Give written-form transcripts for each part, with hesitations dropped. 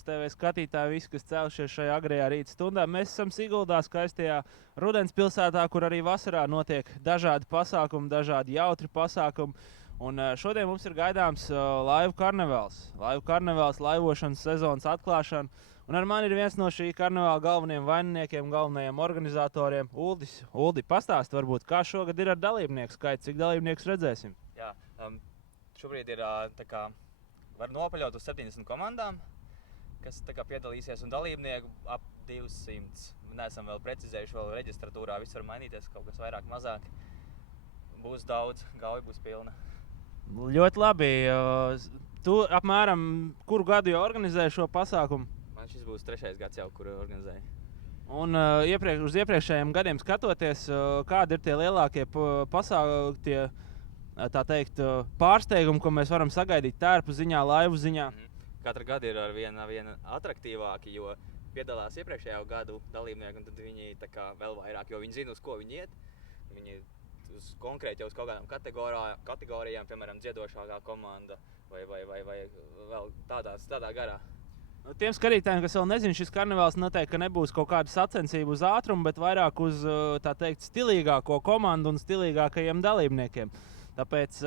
Kultūras TV skatītāji, visi, kas cēlušies šajā agrējā rīta stundā. Mēs esam Siguldā, skaistajā Rudens pilsētā, kur arī vasarā notiek dažādi pasākumi, dažādi jautri pasākumi. Un šodien mums ir gaidāms laivu karnevāls. Laivu karnevāls, laivošanas sezonas atklāšana. Un ar mani ir viens no šī karnevāla galvenajiem vaininiekiem, galvenajiem organizatoriem, Uldis. Uldi, pastāst varbūt, kā šogad ir ar dalībnieku skaitu, cik dalībniekus redzēsim? Jā, šobrīd ir tā kā var nopaļaut uz 70 komandām, kas tā kā piedalīsies, un dalībnieku ap 200. Neesam vēl precizējuši, vēl reģistratūrā viss var mainīties, kaut kas vairāk, mazāk. Būs daudz, gauja būs pilna. Ļoti labi. Tu apmēram kuru gadu jau organizēji šo pasākumu? Man šis būs 3. gads jau, kuru organizēju. Un uz iepriekšējiem gadiem skatoties, kādi ir tie lielākie pasākumi, tā teikt, pārsteigumi, ko mēs varam sagaidīt tērpu ziņā, laivu ziņā? Katra gada ir ar viena atraktīvāki, jo piedalās iepriekšējā gadu dalībnieki, un tad viņi tā kā vēl vairāk, jo viņi zina, uz ko viņi iet. Viņi konkrēti jau uz kaut kādām kategorijām, piemēram, dziedošākā komanda vai vēl tādā garā. Tiem skatītājiem, kas vēl nezina, šis karnevāls noteikti nebūs kaut kāda sacensība uz ātrumu, bet vairāk uz, tā teikt, stilīgāko komandu un stilīgākajiem dalībniekiem. Tāpēc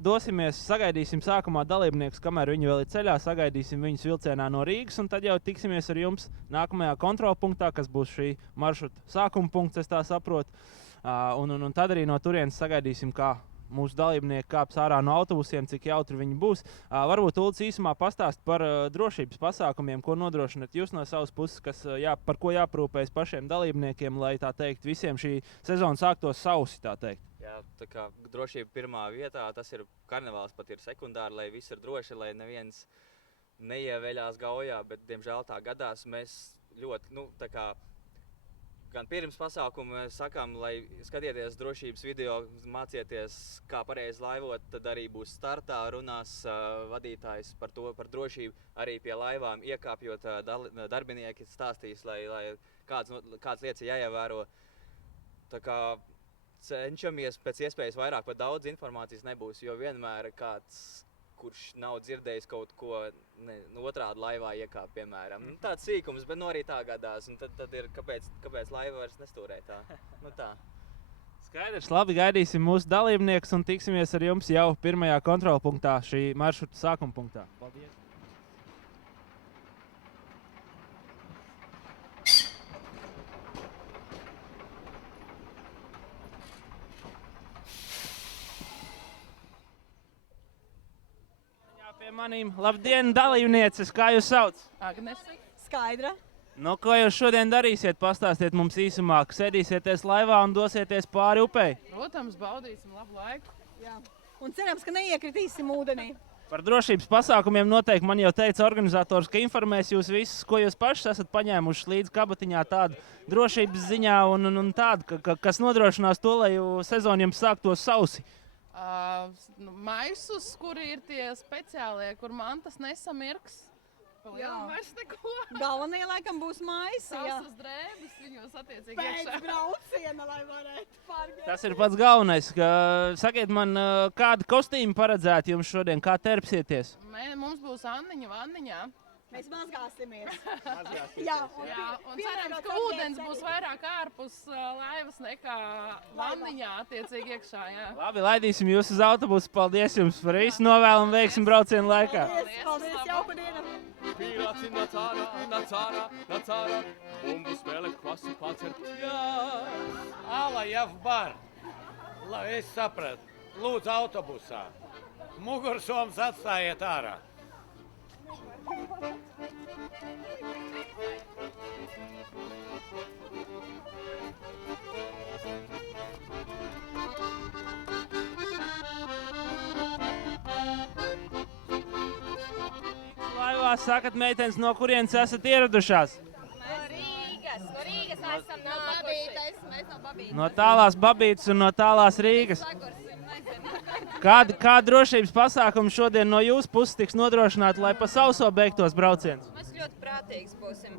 dosimies, sagaidīsim sākumā dalībniekus, kamēr viņi vēl ir ceļā, sagaidīsim viņus vilcienā no Rīgas, un tad jau tiksimies ar jums nākamajā kontrolpunktā, kas būs šī maršruta sākuma punkts, es tā saprotu. Un tad arī no turienes sagaidīsim, kā mūsu dalībnieki kāps ārā no autobusiem, cik jautri viņi būs. Varbūt Uldis īsumā pastāst par drošības pasākumiem, ko nodrošināt jūs no savas puses, par ko jāprūpējas pašiem dalībniekiem, lai tā teikt, visiem šī sezona sāktos sausi, tā teikt. Jā, tā kā drošība pirmā vietā, tas ir karnevāls pat ir sekundāri, lai viss ir droši, lai neviens neieveļās gaujā, bet, diemžēl, tā gadās. Mēs ļoti, tā kā gan pirms pasākuma sakām, lai skatieties drošības video, mācieties, kā pareizi laivot, tad arī būs startā, runās vadītājs par drošību, arī pie laivām iekāpjot darbinieki stāstīs, lai kāds lietas jāievēro. Tā kā cenšamies pēc iespējas vairāk, pat daudz informācijas nebūs, jo vienmēr kāds, kurš nav dzirdējis kaut ko otrādi laivā iekāp, piemēram. Tāds sīkums, bet arī tā gadās, un tad ir, kāpēc laiva vairs nestūrē tā. Tā. Skaidrs, labi, gaidīsim mūsu dalībniekus un tiksimies ar jums jau pirmajā kontrolpunktā, šī maršruta sākuma punktā. Paldies! Manīm. Labdien, dalībnieces! Kā jūs sauc? Agnese. Skaidra. Ko jūs šodien darīsiet? Pastāstiet mums īsumā, ka sēdīsieties laivā un dosieties pāri upei. Protams, baudīsim labu laiku. Jā. Un cerams, ka neiekritīsim ūdenī. Par drošības pasākumiem noteikti man jau teica organizators, ka informēs jūs visus, ko jūs paši esat paņēmuši līdz kabatiņā tādu drošības ziņā un tādu, kas nodrošinās to, lai sezonu jums sāktos sausi. Maisus, kuri ir tie speciālie, kur mantas nesamirks. Vairs neko. Galvenie laikam būs maisi. Sausas drēbes viņos attiecīgi Pēc iekšā. brauciena, lai varētu pārgāt. Tas ir pats galvenais. Sakiet man, kādi kostīmi paredzēti jums šodien, kā terpsieties? Mums būs Anniņa vanniņā. Mēs mazgāsimies. Jā, un cerams, ka ūdens būs vairāk ārpus laivas nekā vanniņā attiecīgi iekšā. Jā. Labi, laidīsim jūs uz autobusu. Paldies jums par visu, novēlam veiksim braucienu laikā. Paldies, jauku dienu. Pīrāci nacāra, bumbu spēle kvasu pacert. Jā, Ala jau bar. Es sapratu, lūdzu autobusā. Mugursoms atstājiet ārā. Laivā sakat, meitenes, no kurienes esat ieradušās? No Rīgas esam nākuši. No tālās Babītes un no tālās Rīgas. Kāda drošības pasākuma šodien no jūsu puses tiks nodrošināta, lai pa sauso beigtos braucienus? Mēs ļoti prātīgs būsim.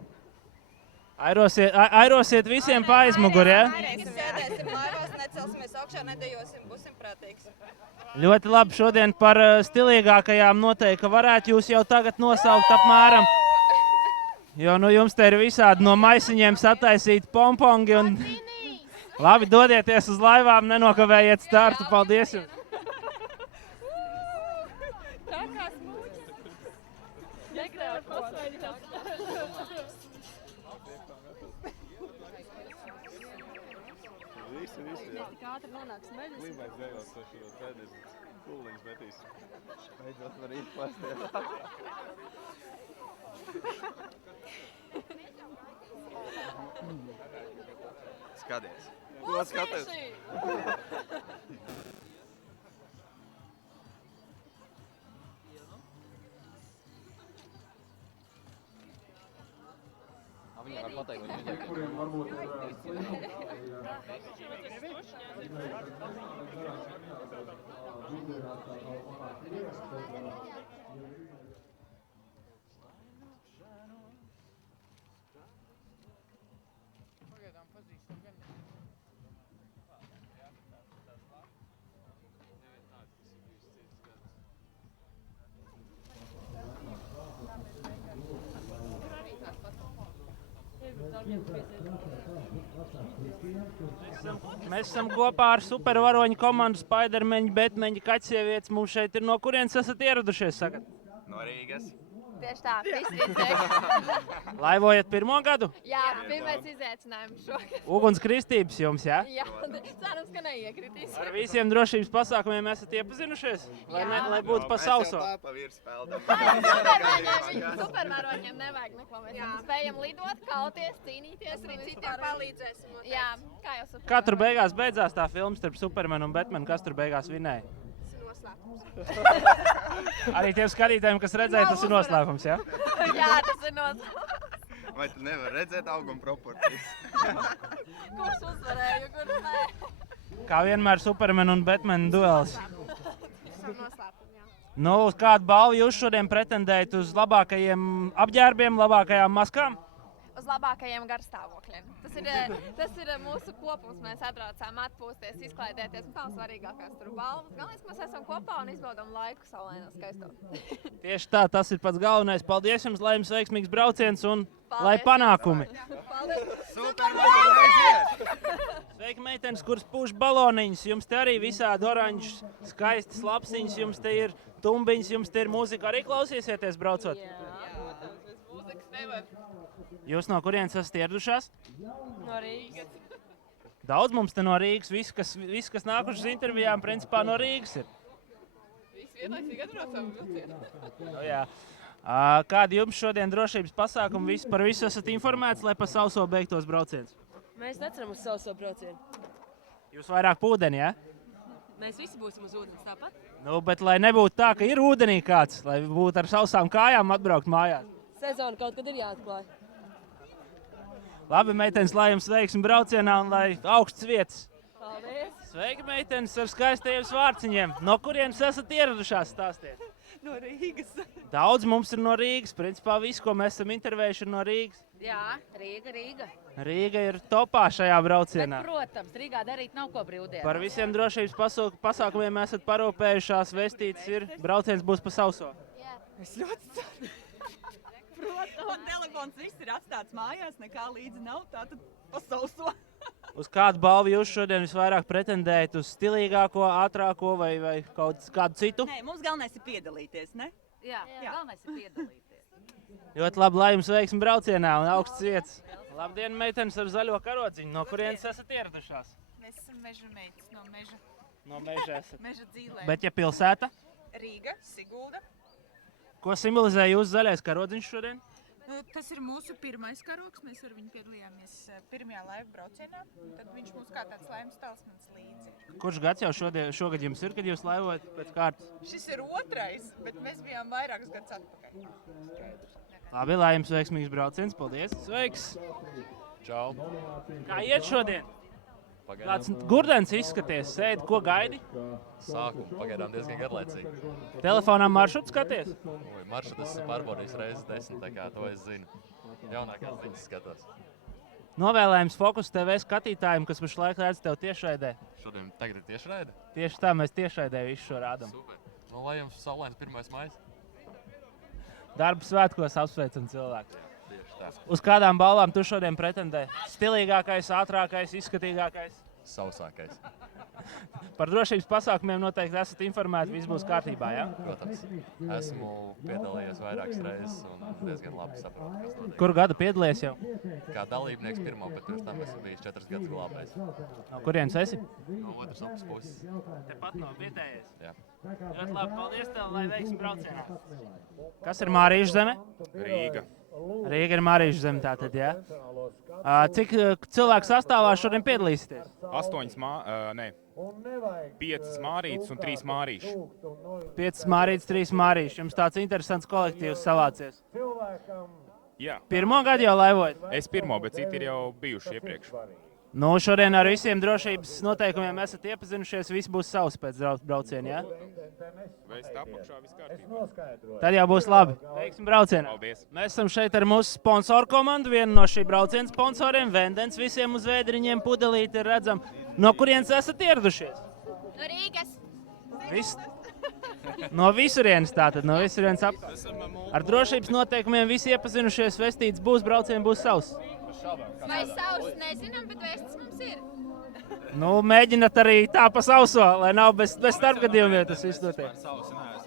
Airosiet visiem pa aizmuguri, ja? Sēdēsim laivās, necelsimies augšā, nedejosim, būsim prātīgs. Ļoti labi. Šodien par stilīgākajām noteikti varētu jūs jau tagad nosaukt apmēram. Jo nu jums te ir visādi no maisiņiem sataisīti pompongi. Un... Labi, dodieties uz laivām, nenokavējiet startu. Paldies jums! Tā kā smūķis. Negrēja pasveidīt. Tik ātri nonāks meļas. Līmēs dzējos ar šo pēdējos kūliņus metīs. Beidzot var izpasties. Skaties. Ko skaties? Viņam var pateikt, ka viņš kuriem varbūt Mēs esam kopā ar supervaroņu komandu Spidermeņi, Betmeņi, Kaķsievietes. Mums šeit ir no kurienes esat ieradušies, sakat? no Rīgas. Tieši tā, viss izdevies. Laivojat pirmo gadu? Jā, pirmais izaicinājums šogad. Ugunskristības jums, jā? Jā, cerams, ka neiekritīs. Ar visiem drošības pasākumiem esat iepazinušies? Lai būtu pa sauso? Tā pa virs peldam. Supervaroņiem nevajag neko. Mēs spējam lidot, kauties, cīnīties. Arī citiem palīdzēsim. Jā, kā jau supervaroņi. Kā tur beigās beidzās tā filma starp Supermanu un Batmanu? Kas tur beigās vinēja? Arī tiem skatītājiem, kas redzēja, tas ir noslēpums, jā? Jā, tas ir noslēpums. Vai tu nevari redzēt auguma proporcijas? Kurš uzvarēja, kurš nē? Kā vienmēr Superman un Batman duels. Visam noslēpum, jā. Nu, uz kādu balvu jūs šodien pretendējat? Uz labākajiem apģērbiem, labākajām maskām? Uz labākajiem garstāvokļiem. Tas ir mūsu kopums. Mēs atbraucām atpūsties, izklaidēties. Nav svarīgākās tur balvas. Galvenais, ka mēs esam kopā un izbaudām laiku saulainā skaisto. Tieši tā, tas ir pats galvenais. Paldies jums, lai jums veiksmīgs brauciens un Paldies lai panākumi. Sveiki, meitenes, kuras pūš baloniņus. Jums te arī visādi oranžs, skaistas lapsiņas, jums te ir tumbiņas, jums te ir mūzika. Arī klausīsieties braucot? Mūzikas nevar. Jūs no kurienes esat ieradušās? No Rīgas. Daudz mums te no Rīgas. Visi, kas nākuši uz intervijām, principā no Rīgas ir. Visi vienlaicīgi atbraucām vilcienā. Nu, jā. Kādi jums šodien drošības pasākumi? Par visu esat informēts, lai pa sauso beigtos brauciens? Mēs neceram uz sauso braucienu. Jūs vairāk ūdeni, jā? Mēs visi būsim uz ūdens tāpat. Nu, bet lai nebūtu tā, ka ir ūdenī kāds, lai būtu ar sausām kājām atbraukt mājās. Sezona kaut kad ir jāatklāj. Labi, meitenes, lai jums veiksmi braucienā un lai augsts vietas. Paldies! Sveiki, meitenes, ar skaistajiem svārciņiem. No kurienes esat ieradušās, stāstiet? No Rīgas. Daudz mums ir no Rīgas. Principā visu, ko mēs esam intervējuši, ir no Rīgas. Jā, Rīga. Rīga ir topā šajā braucienā. Bet, protams, Rīgā darīt nav ko brīvdienā. Par visiem drošības pasākumiem esat parūpējušās, vestītas ir. Brauciens būs pa sauso. Es ļoti ceru. Un telefons viss ir atstāts mājās, nekā līdzi nav, tātad pa sauso. Uz kādu balvu jūs šodien visvairāk pretendējat? Uz stilīgāko, ātrāko vai kaut kādu citu? Nē, mums galvenais ir piedalīties, ne? Jā, galvenais ir piedalīties. Ļoti labi, lai jums veiksmi braucienā un augsts vietas. Labdien, meitenes ar zaļo karodziņu. No kurienes esat ieradušās? Mēs esam meža meitas no meža. No meža esat. Meža dzīvē. Bet ja pilsēta? Rīga, Sigulda. Ko simbolizē jūsu zaļais karodziņš šodien? Tas ir mūsu pirmais karoks. Mēs ar viņu piedalījāmies pirmajā laivu braucienā. Tad viņš mums kā tāds laimes talismans līdzi. Kurš gads jau šogad jums ir, kad jūs laivojat pēc kārtas? Šis ir otrais, bet mēs bijām vairākus gadus atpakaļ. Labi, lai jums veiksmīgs brauciens. Paldies! Sveiks! Čau! Kā iet šodien? Kāds gurdens izskaties, sēdi, ko gaidi? Sākumu pagaidām diezgan garlaicīgi. Telefonā maršrutu skaties? Maršrutu esmu pārbaudījis reizes 10, tā kā to es zinu. Jaunākās ziņas skatos. Novēlējums Fokus TV skatītājiem, kas pašlaik redz tev tiešraidē. Šodien tagad ir tiešraide? Tieši tā, mēs tiešraidē visu šo rādam. Super. Nu, lai jums saulains 1. maijs. Darba svētkos apsveicam cilvēku. Tieši tā. Uz kādām balvām tu šodien pretendē? Stilīgākais, ātrākais, izskatīgākais? Sausākais. Par drošības pasākumiem noteikti esat informēti, viss būs kārtībā, ja? Protams. Esmu piedalījies vairākas reizes un diezgan labi saprotu, kas notiek. Kuru gadu piedalījies jau? Kā dalībnieks pirmo, bet pirms tam esmu bijis 4 gadus glābējs. No kurienes esi? No otras upes puses. Tepat no vietējais? Jā. Ļoti labi, paldies tev, lai veiksmi braucienā. Kas ir Mārīšu zeme? Rīga. Rīga ir Mārīšu zeme tātad, jā? Cik cilvēku sastāvā šodien piedalīsieties? 5 Mārītes un 3 Mārīši. 5 Mārītes, 3 Mārīši. Jums tāds interesants kolektīvs savācies. Jā. Pirmo gadu jau laivojat? Es pirmo, bet citi ir jau bijuši iepriekš. Nu, šodien ar visiem drošības noteikumiem esat iepazinušies, viss būs savs pēc brauciena, jā? Vēst apakšā, viss kārtībā. Tad jau būs labi. Veiksim braucienā. Paldies. Mēs esam šeit ar mūsu sponsoru komandu, vienu no šī brauciena sponsoriem. Vendens visiem uz vēdriņiem pudelīti ir redzam. No kurienes esat ieradušies? No Rīgas. No visurienes tātad, no visurienes apkārt. Ar drošības noteikumiem visi iepazinušies, vestīts būs, brauciens būs savs. Vai savs nezinām, bet vēstis mums ir. Nu, mēģināt arī tā pa sauso, lai nav bez starpgadījumiem tas viss notiek.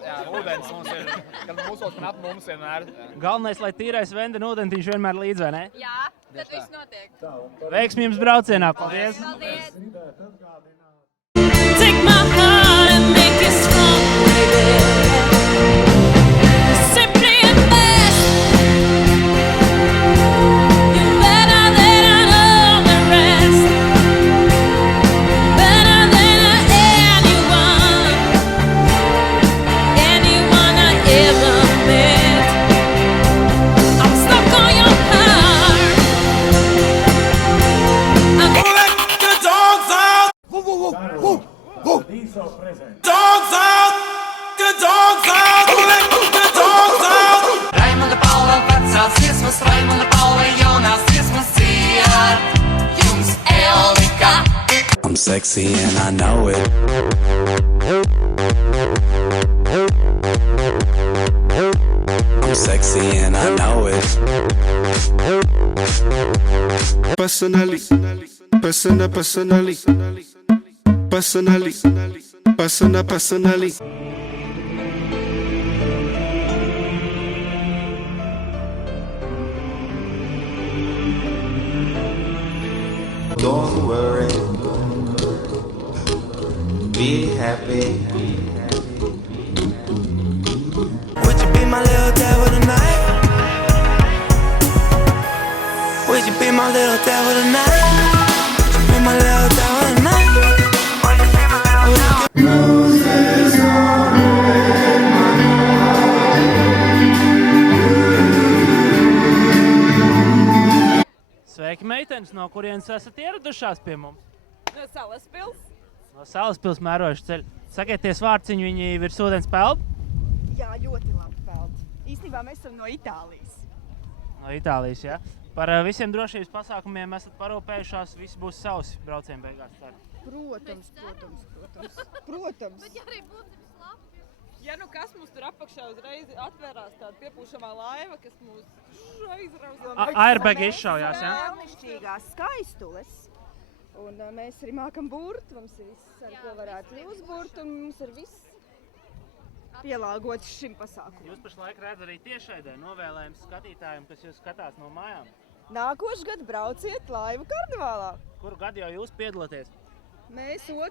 Jā, ūdens mums ir, kad mūsos knap mums vienmēr. Galvenais, lai tīrais vendena ūdentiņš vienmēr līdz, vai ne? Jā, tad viss notiek. Veiksmi jums braucienā, paldies! Paldies! Take my heart and make it strong, baby. Simply and fast. You're better than all the rest. Better than anyone I ever met. I'm stuck on your heart. Let the dogs out. Dogs out! The dogs out! Let the dogs out! Raimonda Paula vecās dziesmas, Raimonda Paula jaunās dziesmas dzied jums Elika. I'm sexy and I know it. I'm sexy and I know it. Personally, personally. Personally. Don't worry, be happy. Would you be my little devil tonight? Would you be my little devil tonight? Would you be my little devil tonight? Would you be my little devil? Sveiki, meitenes! No kurienes esat ieradušās pie mums? No Salaspils. No Salaspils mērojuši ceļu. Sakieties vārciņu, viņi virs ūdens peld? Jā, ļoti labi peld. Īstenībā mēs esam no Itālijas. No Itālijas, jā. Par visiem drošības pasākumiem esat parūpējušās, viss būs savs brauciena beigās. Protams. Bet ja arī būtu vislabāk. Ja nu kas mums tur apakšā uzreiz atvērās tāda piepūšamā laiva, kas mūs aizrauza. Airbag izšaujās, jā? Brīnišķīgās skaistules. Un mēs arī mākam burt, mums ir viss, ar ko varētu uzburt, un mums ir viss pielāgots šim pasākumam. Jūs pašlaik redz arī tiešraidē novēlējums skatītājiem, kas jūs skatās no mājām. Nākošu gadu brauciet laivu karnevālā. Kuru gadu jau jūs piedalāties? Mēs 2.,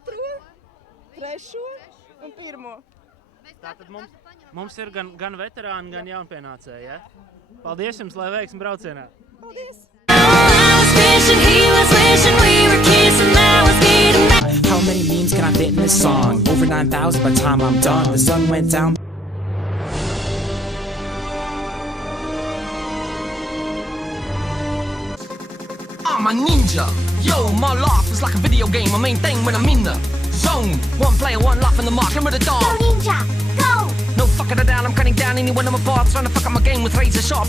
3. un 1. Tātad mums ir gan veterāni, gan jaunpienācēji, ja? Paldies jums, lai veiksmi braucienā! Paldies! How many memes can I fit in this song? Over 9,000 by the time I'm done. The sun went down. I'm a ninja. Yo, my life is like a video game. My main thing when I'm in the zone. One player, one life in the mark. I'm with a dog. Go ninja, go! No fucking it down. I'm cutting down anyone on my path. Trying to fuck up my game with razor sharp.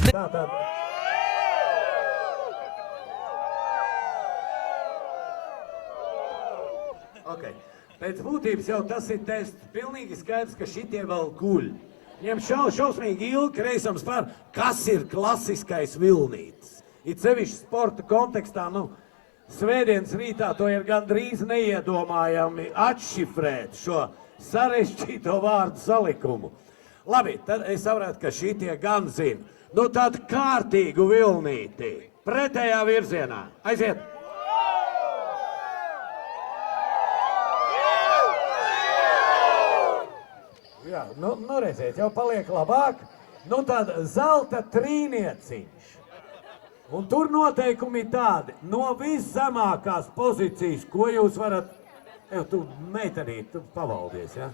Okay. Pēc būtības jau tas ir tests. Pilnīgi skaidrs, ka šitie vēl guļ. Viņam šausmīgi ilgi reizams par, kas ir klasiskais vilnītis. It sevišķi sporta kontekstā, svētdienas rītā to ir gandrīz neiedomājami atšifrēt šo sarežģīto vārdu salikumu. Labi, tad es sapratu, ka šitie gan zina. Tad kārtīgu vilnīti. Pretējā virzienā. Aiziet! Jā, redziet, jau paliek labāk. Tad zelta trīnieciņš. Un tur noteikumi tādi, no viszemākās pozīcijas, ko jūs varat, tu meitenīt, tu pavaldies, ja?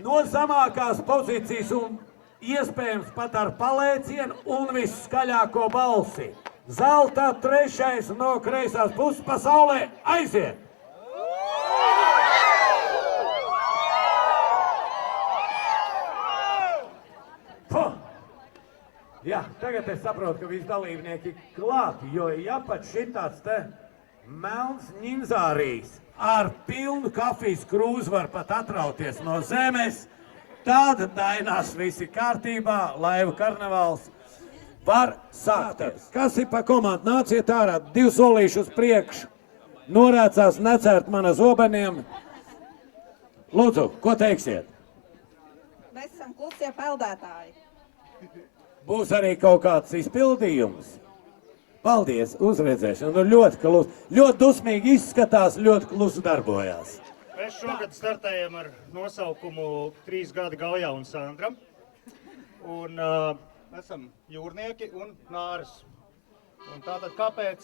No zemākās pozīcijas un iespējams pat ar palēcienu un visskaļāko balsi. Zelta trešais no kreisās puses pasaulē aiziet! Jā, tagad es saprotu, ka visi dalībnieki klāt, jo ja pat šitāds te melns ņinzārīs ar pilnu kafijas krūzi var pat atrauties no zemes, tad dainās visi kārtībā, laivu karnevāls var sākties. Kas ir pa komandu? Nāciet ārā, 2 solīši uz priekšu, norācās necērt mana zobeniem. Lūdzu, ko teiksiet? Mēs esam klusie peldētāji. Būs arī kaut kāds izpildījums. Paldies, uzredzēšanu. Ļoti dusmīgi izskatās, ļoti klusu darbojās. Mēs šogad startējam ar nosaukumu 3 gadi Gaujā un Sandram. Un esam jūrnieki un nāras. Un tātad kāpēc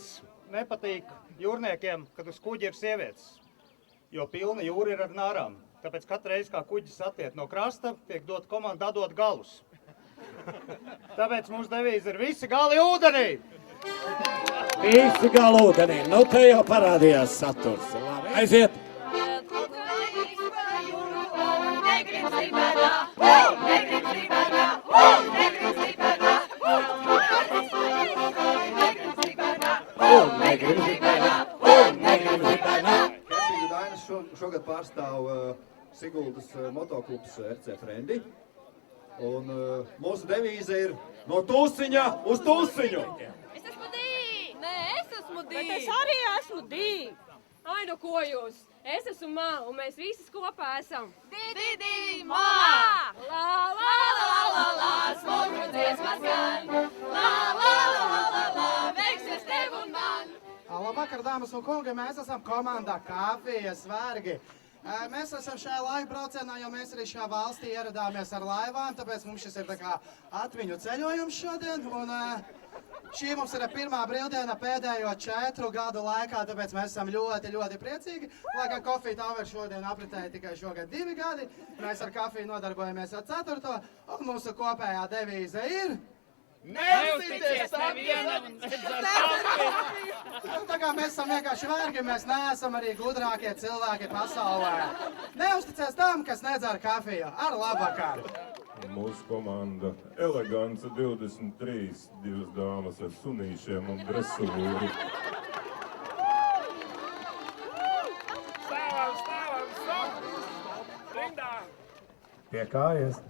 nepatīk jūrniekiem, kad uz kuģi ir sievietes? Jo pilna jūra ir ar nārām. Tāpēc katru reizi, kā kuģis attiek no krasta, tiek dot komanda atdot galus. Tāpēc mums devīze ir visi gali ūdenī! Visi gali ūdenī. Te jau parādījās saturs. Labi, aiziet! Kepingu Dainas šogad pārstāv Siguldas motoklubs RC Frendi. Un mūsu devīze ir no tūsiņa uz tūsiņu. Es esmu Dī! Nē, es esmu Dī! Bet es arī esmu Dī! Ai, no ko jūs? Es esmu Mā, un mēs visas kopā esam Dī, Mā! La, la, la, la, la, smurgu dziesmas gan! La, la, la, la, la, veiksies tev un man! Labvakar, dāmas un kungi, mēs esam komandā Kafija Svērgi. Mēs esam šajā laivu braucienā, jo mēs arī šajā valstī ieradāmies ar laivām, tāpēc mums šis ir tā kā atmiņu ceļojums šodien. Un šī mums ir pirmā brīvdiena pēdējo 4 gadu laikā, tāpēc mēs esam ļoti, ļoti priecīgi. Lai gan Coffee Tower šodien apritēja tikai šogad 2 gadi, mēs ar kafiju nodarbojamies ar 4. Un mūsu kopējā devīze ir... Neuzticies nevienam! Tā kā mēs esam vienkārši vergi, mēs neesam arī gudrākie cilvēki pasaulē. Neuzticies tam, kas nedzer kafiju. Ar labvakar! Mūsu komanda Elegance 23, 2 dāmas ar sunīšiem un dresūru. Stāvam, stop! Rindā! Pie kājas.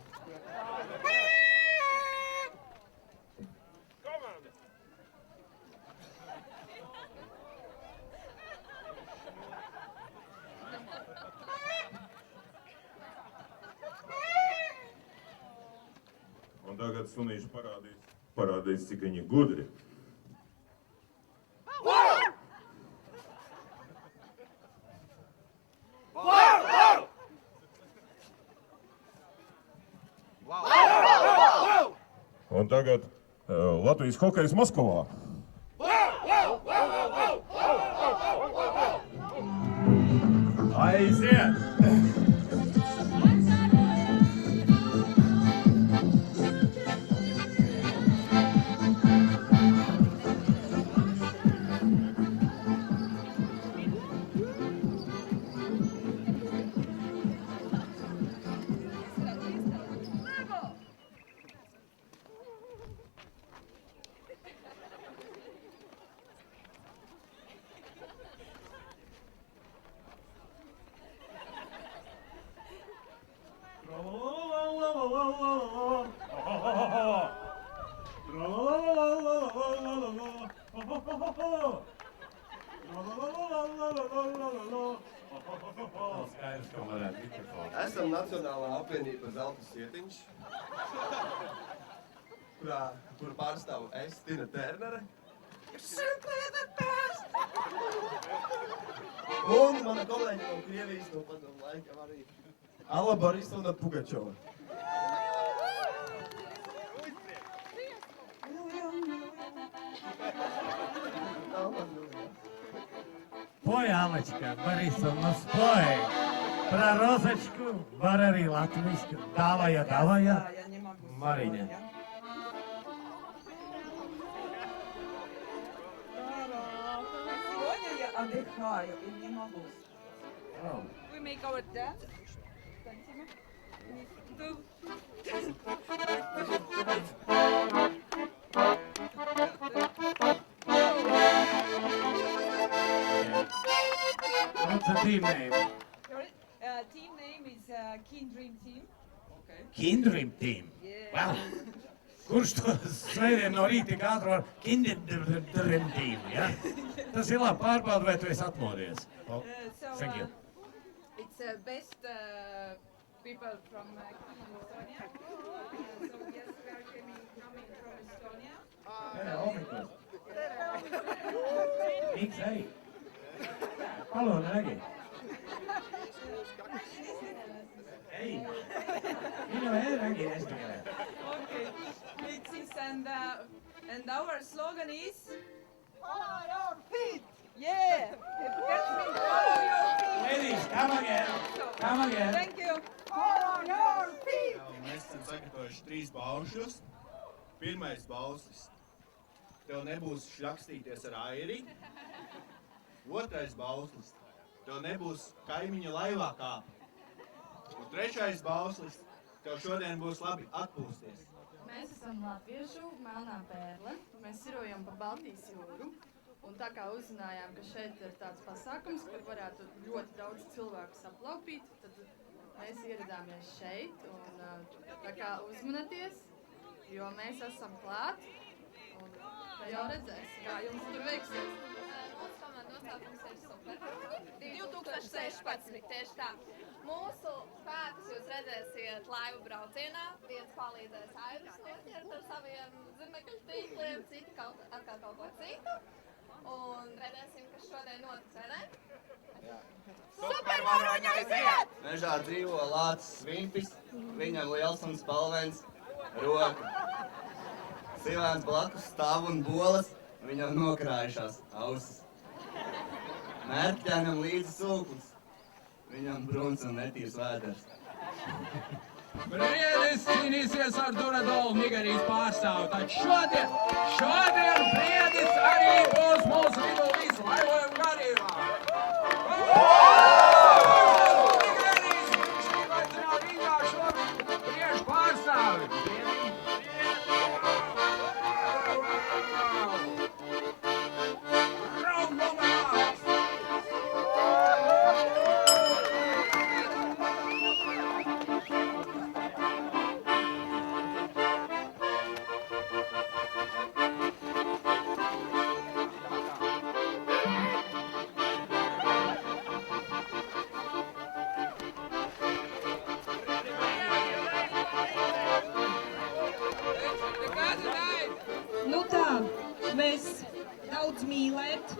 Un tagad sunīši parādīs, cik viņi gudri. Un tagad Latvijas hokejs Maskavā. Aiziet! Skaidrs, ka varētu mikrofonu. Esam Nacionālā apvienība Zelta Sietiņš, kur pārstāvu es, Tina Ternere. Un mana kolēģi no Krievijas no padomu laikam arī Alla Borisovna Pugačova. Poj, Alečka, Borisovna, spoj. Про розочку, варери латвийску. Давая. Мариня. Сегодня я отдыхаю и не могу. We make our dance. What's the team name? Team name is Keen Dream Team. Keen Dream Team. Well, kurš to svētdien no rīta tik ātri var Keen Dream Team, ja? Tas ir labi, pārbaudi, vai tu esi atmodies. Thank you. It's best people from Estonia. So yes, we are coming from Estonia. Tere hommikust! Miks ei? Palun räägi. Ei, minu räägi eesti keeles. Okay, and our slogan is follow your feet. Yeah, that means follow your feet. Ladies, come again. Come again. Thank you. Follow your feet. Mēs esam sagatavojuši 3 baušļus. Pirmais bauslis. Tev nebūs šļakstīties ar airi. Otrais bauslis. Tev nebūs kaimiņa laivā kāpt. Un trešais bauslis. Tev šodien būs labi atpūsties. Mēs esam latviešu melnā pērle. Mēs sirojam pa Baltijas jūru. Un tā kā uzzinājām, ka šeit ir tāds pasākums, kur varētu ļoti daudz cilvēku saplaupīt, tad mēs ieradāmies šeit. Un tā kā uzmanieties, jo mēs esam klāt. Un tā jau redzēsim, kā jums tur veiksies. Mūsu komandas nosaukums ir super. 2016, tieši tā. Mūsu spēkus jūs redzēsiet laivu braucienā. Viens palīdzēs airus noķert ar saviem zirnekļu tīkliem, citi ar kaut ko citu. Un redzēsim, kas šodien notiks, vai ne? Supervaroņi aiziet! Mežā dzīvo lācis Svimpis, viņam liels un spalvens roka. Sivēns blakus stāv un bolas, viņam nokrājušās ausis. Mērķēnam līdzi sulklis, viņam bruns un netīrs vēders. Briedis cīnīsies ar Duradolu, Nigerijas pārstāvu, taču šodien Briedis arī būs mūsu vidū visu laivojumu garībā. Nigerijas šīvaicinā Rīgā šodien Briežu pārstāvi. Nu tā, mēs daudz mīlēt,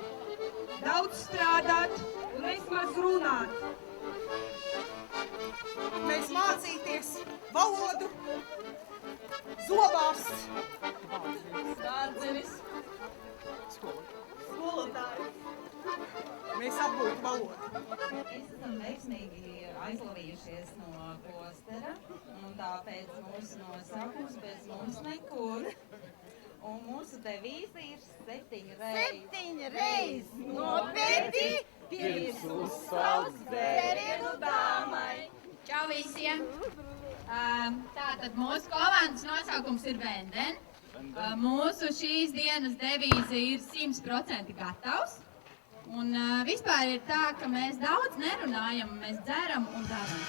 daudz strādāt un vismaz runāt. Mēs mācīties valodu, zobās, Dārdzenis, skolotāji. Mēs apgūtu valodu. Mēs esam veiksmīgi aizlavījušies no klostera, un tāpēc mūsu nosaukums bez mums nekur. Un mūsu devīze ir 7 reiz. 7 reiz! Nopietni! Pirms uzsauc dzērienu dāmai! Čau visiem! Tātad mūsu komandas nosaukums ir Venden. Mūsu šīs dienas devīze ir 100% gatavs. Un vispār ir tā, ka mēs daudz nerunājam, mēs dzeram un darām.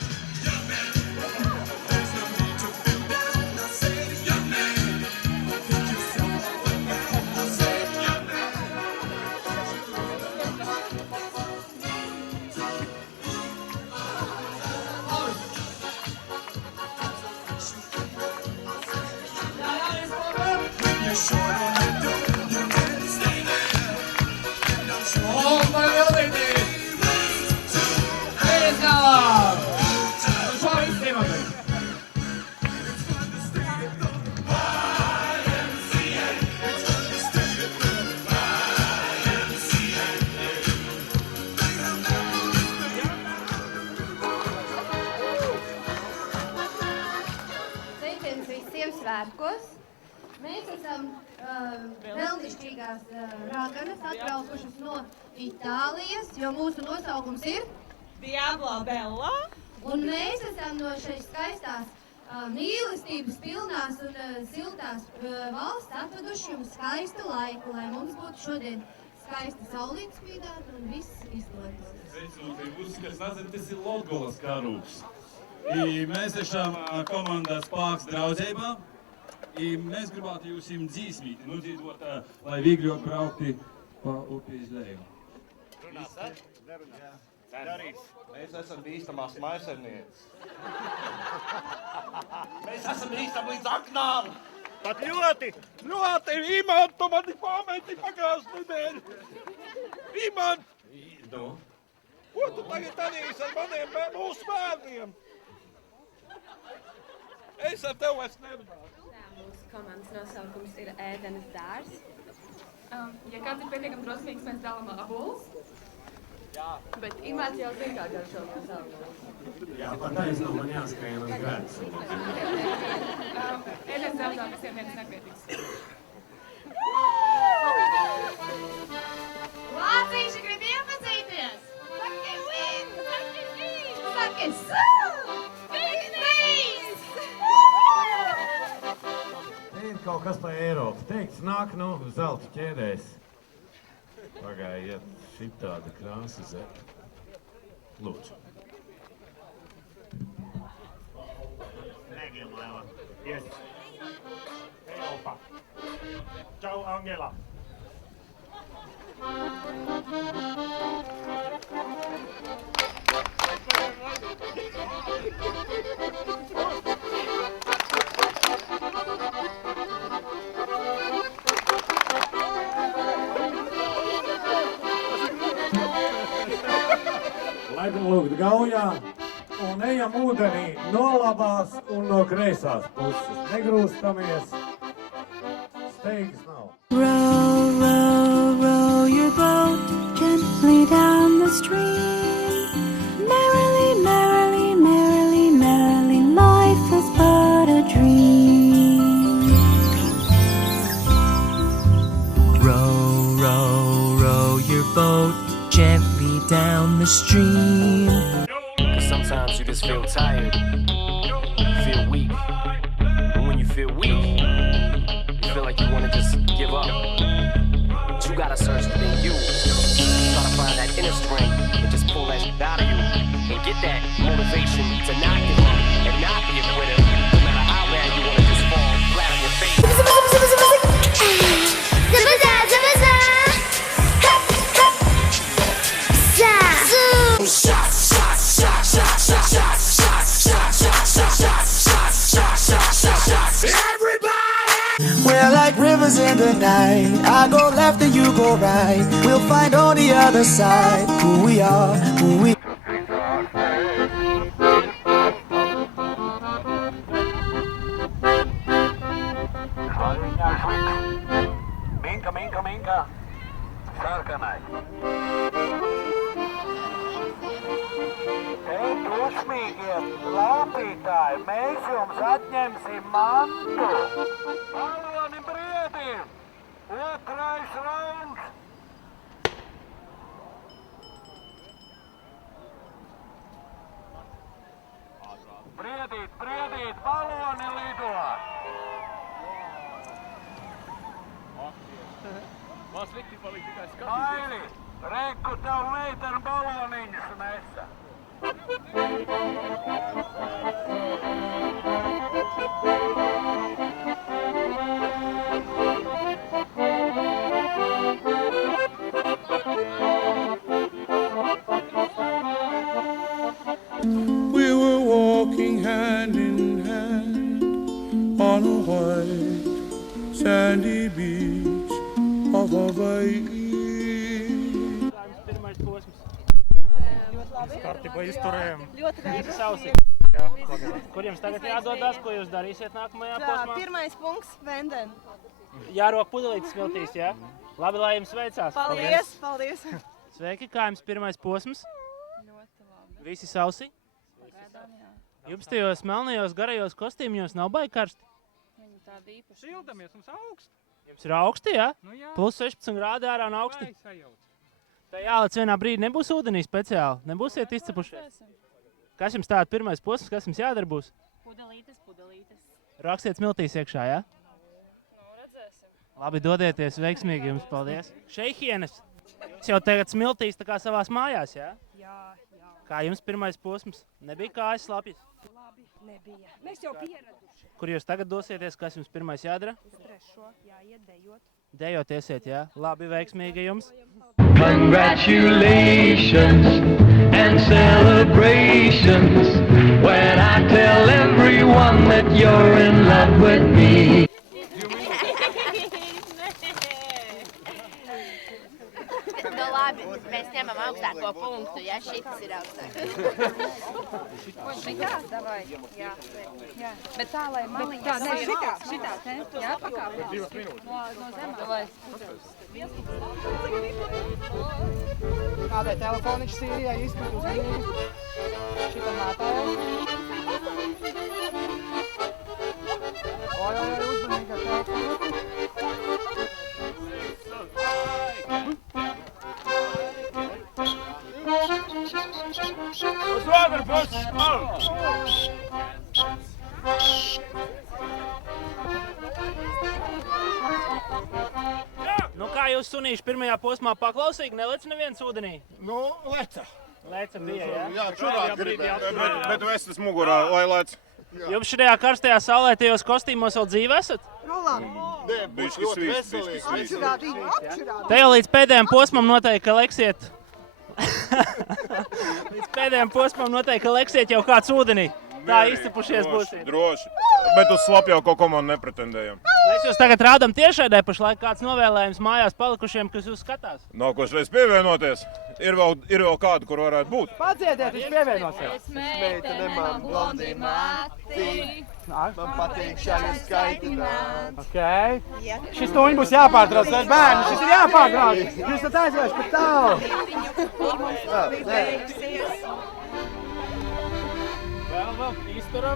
skaistās raganas, atbraukušas no Itālijas, jo mūsu nosaukums ir Diablo Bella. Un mēs esam no šeit skaistās mīlestības pilnās un siltās valsts atveduši jums skaistu laiku, lai mums būtu šodien skaista saulītes spīdāt un viss izdotos. Sveicināti, jūs, kas nezinu, tas ir Latgolas karūks. I mēs esam komanda Spāks draudzībā. I mēs gribētu jūs dzīsmīt, nudzīdot, lai viegļot braukti pa upīs leju. Runāt, nerunāt. Darīs. Mēs esam bīstamās maisaimnieces. Mēs esam bīstami līdz aknām. Pat ļoti! Ļoti! Imant, tu mani pameti pagājušajā nedēļā. Imant! Nu? Ko tu tagad darīsi ar maniem mūsu bērniem? Es ar tev vairs nerunāju. Mūsu komandas nosaukums ir Ēdenes dārs. Ja kāds ir pietiekami drosmīgs, mēs dalām abolus. Jā. Bet Imants jau zina, kā garšo mūsu abolus. Jā, par taisnu man jāskrien uz grēks. Ēdenes dārzā visiem viens nekritīgs. Vācīši grib iepazīties! Saki win! Saki win! Saki su! Te ir kaut kas pa Eiropu. Teikts, nāk no zelta ķēdēs. Pagājiet šitāda krāsa zeta. Lūdzu. Negiem, Lēva. Yes. Eiropa. Čau, Angela. Laipni lūgt gaujā un ejam ūdenī no labās un no kreisās puses. Negrūstamies, steigas nav. Row, row, row your boat gently down the stream. Merrily, merrily, merrily, merrily, life is but a dream. Row, row, row your boat gently down the stream. Cause sometimes you just feel tired, feel weak. And when you feel weak, you feel like you wanna just give up. But you gotta search within you. Try to find that inner strength and just pull that shit out of you. And get that motivation to not give up and not be a quitter. No matter how bad you wanna just fall flat on your face. We're like rivers in the night. I go left and you go right. We'll find on the other side who we are, who we Minka, minka, minka. Sarkanai. Ei, dusmīgie laupītāji, mēs jums atņemsim mantu. Baloni briedim! Otrais rauns! Briedīt, briedīt, baloni lido! Man slikti palika tikai skatīties. Aili, reku tev meiteni baloniņus nesa. We were walking hand in hand on a white sandy beach of Hawaii. Pirmais posms. Kārtībā izturējam. Ļoti Visi labi. sausi. Jā, pagaidām. Kur jums tagad jādodas, ko jūs darīsiet nākamajā Tā, posmā? pirmais punkts Venden. Jārok pudelītes smiltīs, jā? Labi, lai jums veicās. Paldies, paldies. Sveiki, kā jums pirmais posms? Ļoti labi. Visi sausi? Pagaidām, jā. Jums tajos melnajos garajos kostīmjos nav baigi karsti? Viņi tādi īpaši. Šildamies, mums augst. Jums ir augsti, jā? Plus 16 grādi ārā un augsti. Tā jālec vienā brīdī nebūs ūdenī speciāli? Nebūsiet izcepušies? Kas jums tāda pirmais posms, kas jums jādara būs? Pudelītes. Rakstiet smiltīs iekšā, jā? Redzēsim. Labi, dodieties veiksmīgi jums, paldies. Šeihienes, jūs jau tagad smiltīs tā kā savās mājās, jā? Jā. Kā jums pirmais posms? Nebija kājas slapjas? Labi, nebija. Mēs jau pieraduši. Kur jūs tagad dosieties, kas jums pirmais jādara? Uz trešo, jāiet dejot. Dejot iesiet, jā? Labi, veiksmīgi jums. Congratulations and celebrations when I tell everyone that you're in love with me. Nu labi, mēs ņemam augstāko punktu, ja šitas ir augstākais. Šitā? Davai. Jā. Bet tā, lai maliņas... Tā, ne, šitā, te? Jā, pakāpjās. 2 minūtes. No zemā. Davai. Kādai telefoniņš Sīrijai izpēt uz mīļu? Šitam mētāju. Oj, uzmanīgi ar telefonu. Uz otru pusi! Nu kā jūs sunīši pirmajā posmā paklausīgi, nelec neviens ūdenī? Nu, leca. Leca bija, jā? Jā, čurāt gribēja, bet vestas mugurā, lai lec. Jums šajā karstajā saulētajos kostīmos vēl dzīve esat? Nu labi. Bišķi svīst. Te jau līdz pēdējiem posmam noteikti, ka leksiet. Līdz pēdējiem posmam noteikti, ka leksiet jau kāds ūdenī. Tā izcepušies būsiet. Droši. Bet uz slapju ko komandu nepretendējam. Mēs jūs tagad rādam tiešraidē pašlaik kāds novēlējums mājās palikušiem, kas jūs skatās. Nākošreiz pievienoties. Ir vēl kādu, kur varētu būt. Padziediet, viņš pievienosies. Es meitene, man blondi mati. Man patīk šādi skaitināt. Okay. Šis toņi būs jāpārtrauc, lai bērni, šis ir jāpārtrauc. Jūs tad aizvērš pat tālu. Vēl, izturam.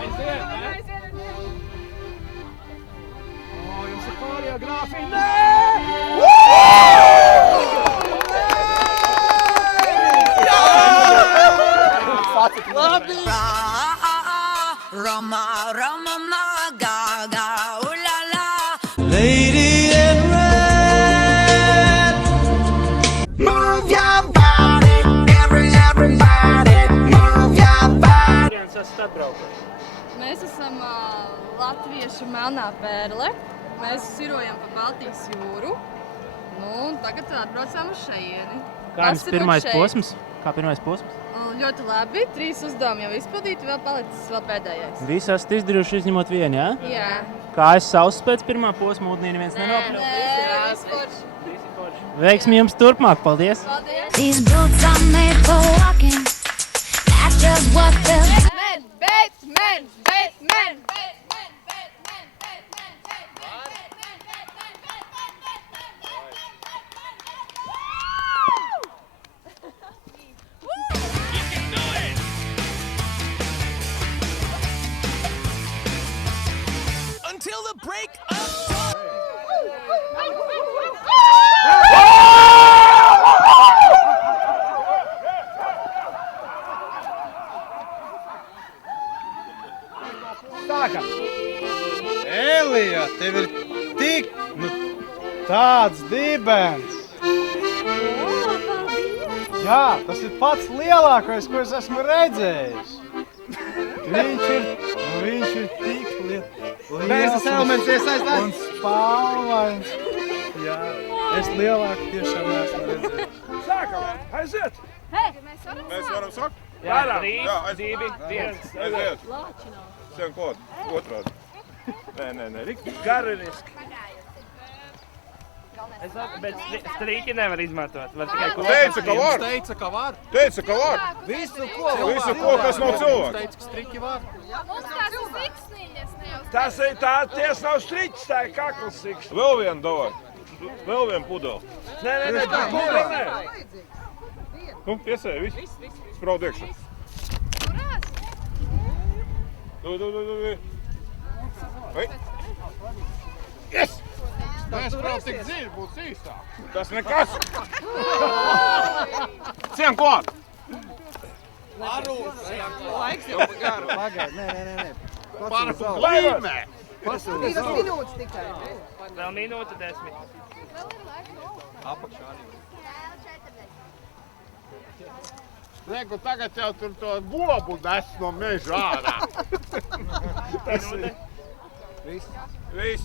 Aiziet, ne? O, jums ir koreogrāfija. Nē! Labi! Rama, Rama, Gaga, ooh la la. Lady in red. Move your body, everybody. Move your body. Mēs esam latviešu melnā pērle. Mēs sirojam pa Baltijas jūru. Nu, tagad atbraucām uz šeieni. Kā jums pirmais posms? Kā pirmais posms? Ļoti labi. 3 uzdevumi jau izpildīti, vēl palicis vēl pēdējais. Visi esat izdarījuši izņemot vienu, jā? Jā. Kā es sausu pēc pirmā posma ūdenī neviens nenopļauj? Nē, viss forši. Veiksmi jums turpmāk, paldies! These boots are made for walking. That's just what they'll Batman. Until the break of Sākam! Elija, tev ir tik, tāds dibens! Jā, tas ir pats lielākais, ko es esmu redzējis. Viņš ir tik liels un spalvains. Jā, es lielāku tiešām neesmu redzējis. Sākam! Aiziet! Mēs varam sakt? Varam! 3, aiziet. 2, 1. Aiziet! Sien klāt, otrādi. Nē, rikti. Gariniski. Es saku, bet strīķi nevar izmantot. Teica, ka var. Visu, ko, kas nav cilvēks. Teica, ka striki var. Mums tās ir siksniņas, ne jau Ties nav striķis, tā ir kakls siks. Vēl vienu davai. Vēl vienu pudeli. Nē, tā pudeli nē. Nu, piesēja, viss. Spraud iekšā. Du. Yes! Mēs vēl tik dziļi būs īstāk. Tas nekas. Cien klāt! Laiks jau pagaru. Pagaid, nē. Pārku līmē. 2 minūtes tikai. Vēl minūte 10. Apakšā arī. Reku, tagad jau tur to gobu nes no meža ārā. Tas ir. Viss.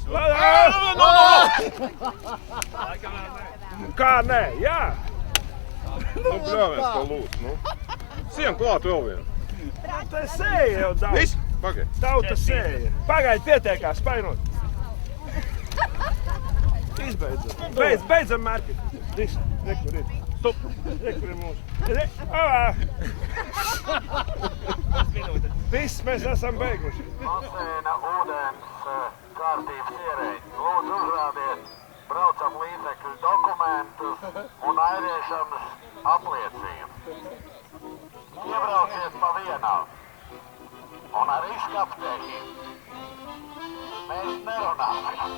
Kā nē, jā. Nu, bļāviens to lūdzu, nu. Sien klāt vēl vienu. Tā sēja jau daudz. Viss? Pagaid. Tauta sēja. Pagaid, pietiekās, spainot. Izbeidzam. Beidzam mērķi. Viss, rekur ir. Stop. Rekur ir mūsu. Viss, mēs esam beiguši. Basēna ūdens kārtības ierēģi. Lūdzu uzrādiet braucam līdzekļu dokumentus un airiešanas apliecību. Iebrauciet pa vienām. Un ar izkapteņiem. Mēs nerunājam.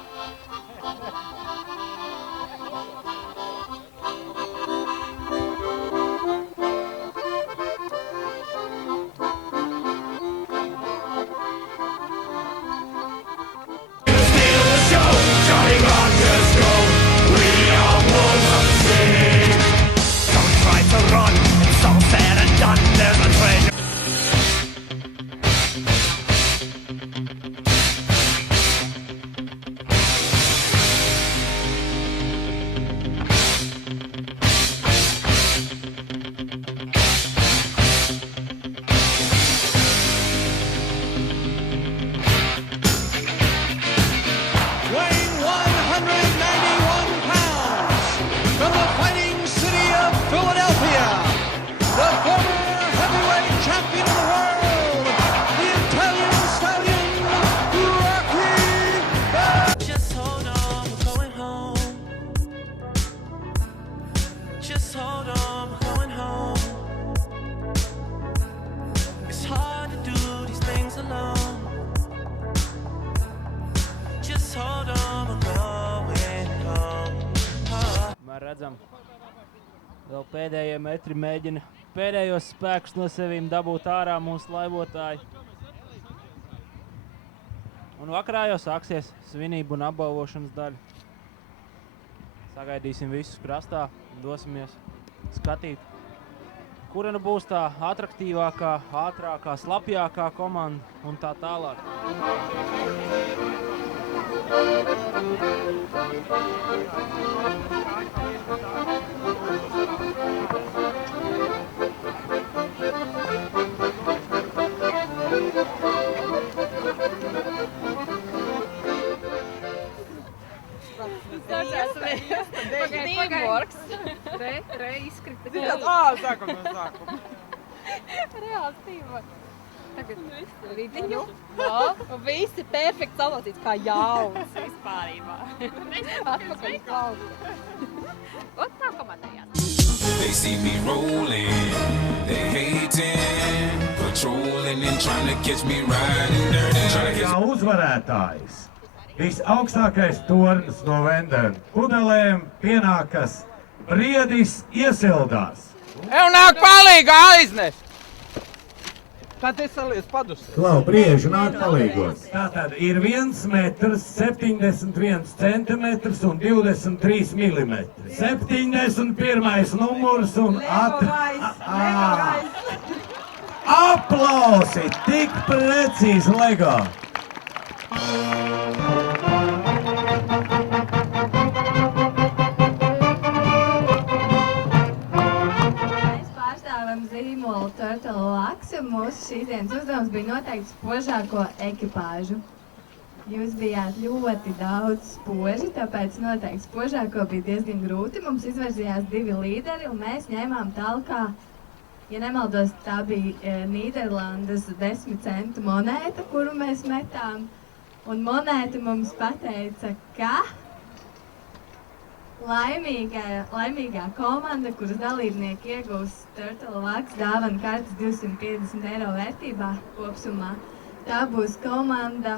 Redzam, vēl pēdējie metri mēģina pēdējos spēkus no sevīm dabūt ārā mūsu laivotāji. Un vakarā jau sāksies svinību un apbalvošanas daļa. Sagaidīsim visus krastā un dosimies skatīt, kura nu būs tā atraktīvākā, ātrākā, slapjākā komanda un tā tālāk. Re izkrita. Sākam no sākuma. Reāls tīmāk. Tagad vidiņu. Un viss ir perfekts salocīts kā jauns. Vispārībā. Atpakaļ klausa. Ot tā komandējās. They see me rolling, they hating, patrolling and trying to catch me riding dirty. Kā uzvarētājs, visaugstākais tornis no Vendena pudelēm pienākas Briedis Iesildās. Nāk palīgā aiznest! Tad es salies padusē. Klau, Brieži nāk palīgos. Tātad ir 1 metrs, 71 centimetrs un 23 milimetri. 71. numurs un aplausi! Tik precīzi Lego! Zīmolu Turtle Laks, un mūsu šīsdienas uzdevums bija noteikti spožāko ekipāžu. Jūs bijāt ļoti daudz spoži, tāpēc noteikti spožāko bija diezgan grūti. Mums izvirzījās 2 līderi, un mēs ņēmām talkā, ja nemaldos, tā bija Nīderlandes 10 centu monēta, kuru mēs metām. Un monēta mums pateica, ka laimīgā komanda, kuras dalībnieki iegūs Turtle Laks dāvanu kartes 250 eiro vērtībā kopsumā, tā būs komanda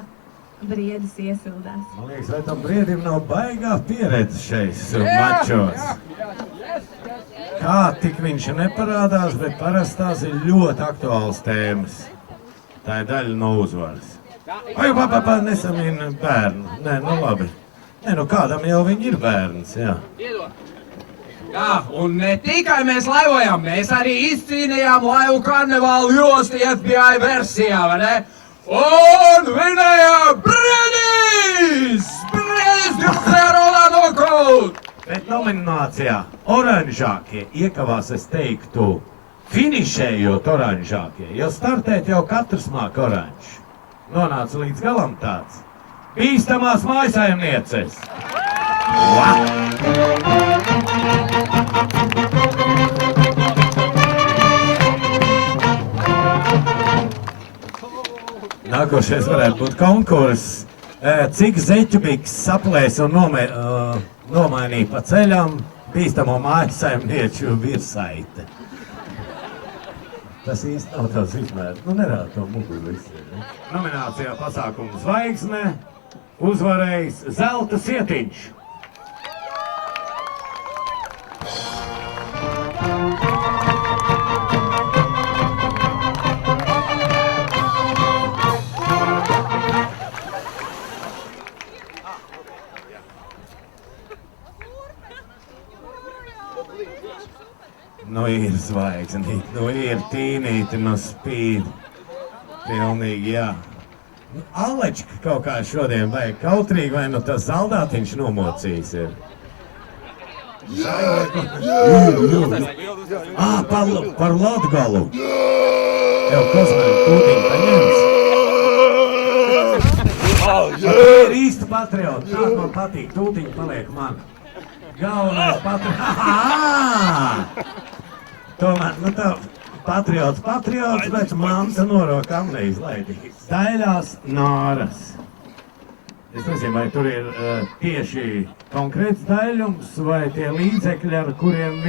briedis iesildās. Man liekas, vai tam briedim nav baigā pieredze šeit mačos? Kā tik viņš neparādās, bet parasti tās ir ļoti aktuāls tēmas. Tā ir daļa no uzvaras. Vai, nesamīna bērnu. Nē, nu labi. Nē, nu kādam jau viņi ir bērns, jā. Jā, un ne tikai mēs laivojam, mēs arī izcīnījām laivu karnevālu jostu FBI versijā, vai ne? Un vinējām Briedis! Briedis 2. rolā nokaut! Bet nominācijā oranžākie iekavās, es teiktu, finišējot oranžākie, jo startēt jau katrs māk oranžs. Nonāca līdz galam tāds. Bīstamās mājsaimnieces! Nākošais varētu būt konkurss. Cik zeķubiks saplēs un nomainīja pa ceļam bīstamo mājsaimnieču virsaite. Tas īsti nav tās izmērs. Nu, nerāda to muguru visiem. Nominācijā pasākumu zvaigzne uzvarējis Zelta Sietiņš. Nu ir zvaigznīti, nu ir tīnīti, nu spīd. Pilnīgi, jā. Alečka kaut kā šodien vajag kautrīgi, vai nu tas zaldātiņš nomocījis ir? Par Latgalu. Tev Kozmēļ tūtiņ paņems. Ir īsti patrioti, tās man patīk, tūtiņ paliek man. Galvenais patriots. Tomēr, nu tā patriots, bet manta norokam neizlaidīs. Daļās nāras. Es nezinu, vai tur ir tieši konkrēts daļums, vai tie līdzekļi, ar kuriem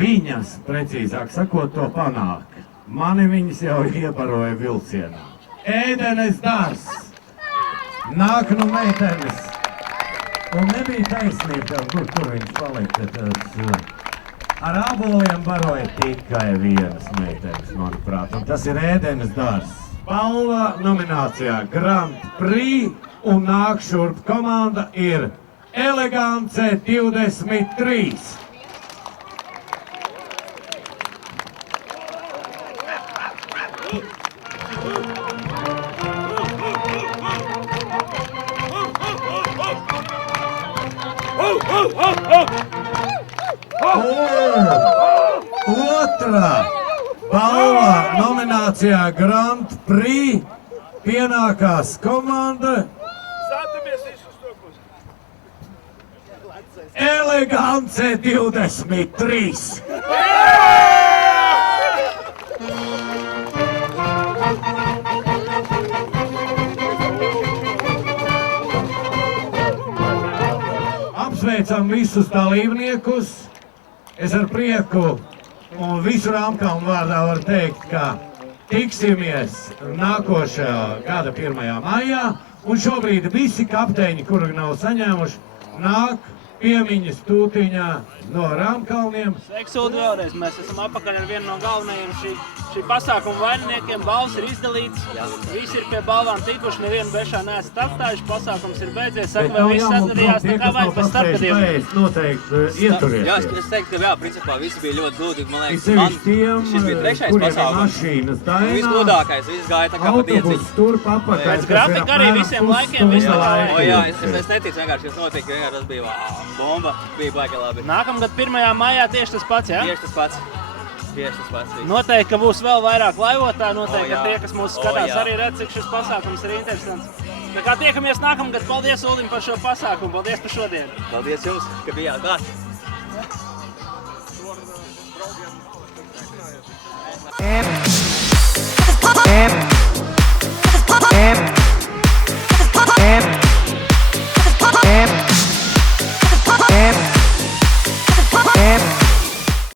viņas, precīzāk sakot, to panāk. Mani viņas jau iebaroja vilcienā. Ēdenes dārs. Nāk nu meitenes. Un nebija taisnība, kur viņš palika. Ar aboliem baroja tikai vienas meitenes, manuprāt. Un tas ir Ēdenes dārs. Balva nominācijā Grand Prix un nāk šurp komanda ir Elegance 23. Otrā balva nominācijā Grand Prix pienākās komanda Elegance 23. Apsveicam visus dalībniekus. Es ar prieku un visu Rāmkalnu vārdā varu teikt, ka tiksimies nākošajā gada 1. maijā, un šobrīd visi kapteiņi, kuri nav saņēmuši, nāk piemiņas tūtiņā no Rāmkalniem. Sveiks, Uldi, vēlreiz. Mēs esam apakaļ ar vienu no galvenajiem šī pasākuma vaininiekiem. Balvas ir izdalīts, visi ir pie balvām tikuši, nevienu bešā neesat atstājuši, pasākums ir beidzies. Saka, vai visi atgadījās, tā kā vajag pēc starpgadījumiem? Noteikti ieturieties. Jā, es teiktu, ka jā, principā visi bija ļoti gludi. Man liekas, šis bija 3. pasākums. Visgludākais, viss gāja tā kā pa dieciņu. Pēc grafika arī visiem laikiem, visu laiku. Jā, es neticu vienkārši, kas notika, vienkārši tas bija bomba, bija baigi labi. Nākamgad 1. maijā tieši tas pats, jā? Tieši tas pats. Noteikti, ka būs vēl vairāk laivotāji, noteikti, ka tie, kas mūs skatās, arī redz, cik šis pasākums ir interesants. Tā kā tiekamies nākamgad. Paldies, Uldim, par šo pasākumu. Paldies par šodienu. Paldies jums, ka bijāt klāt.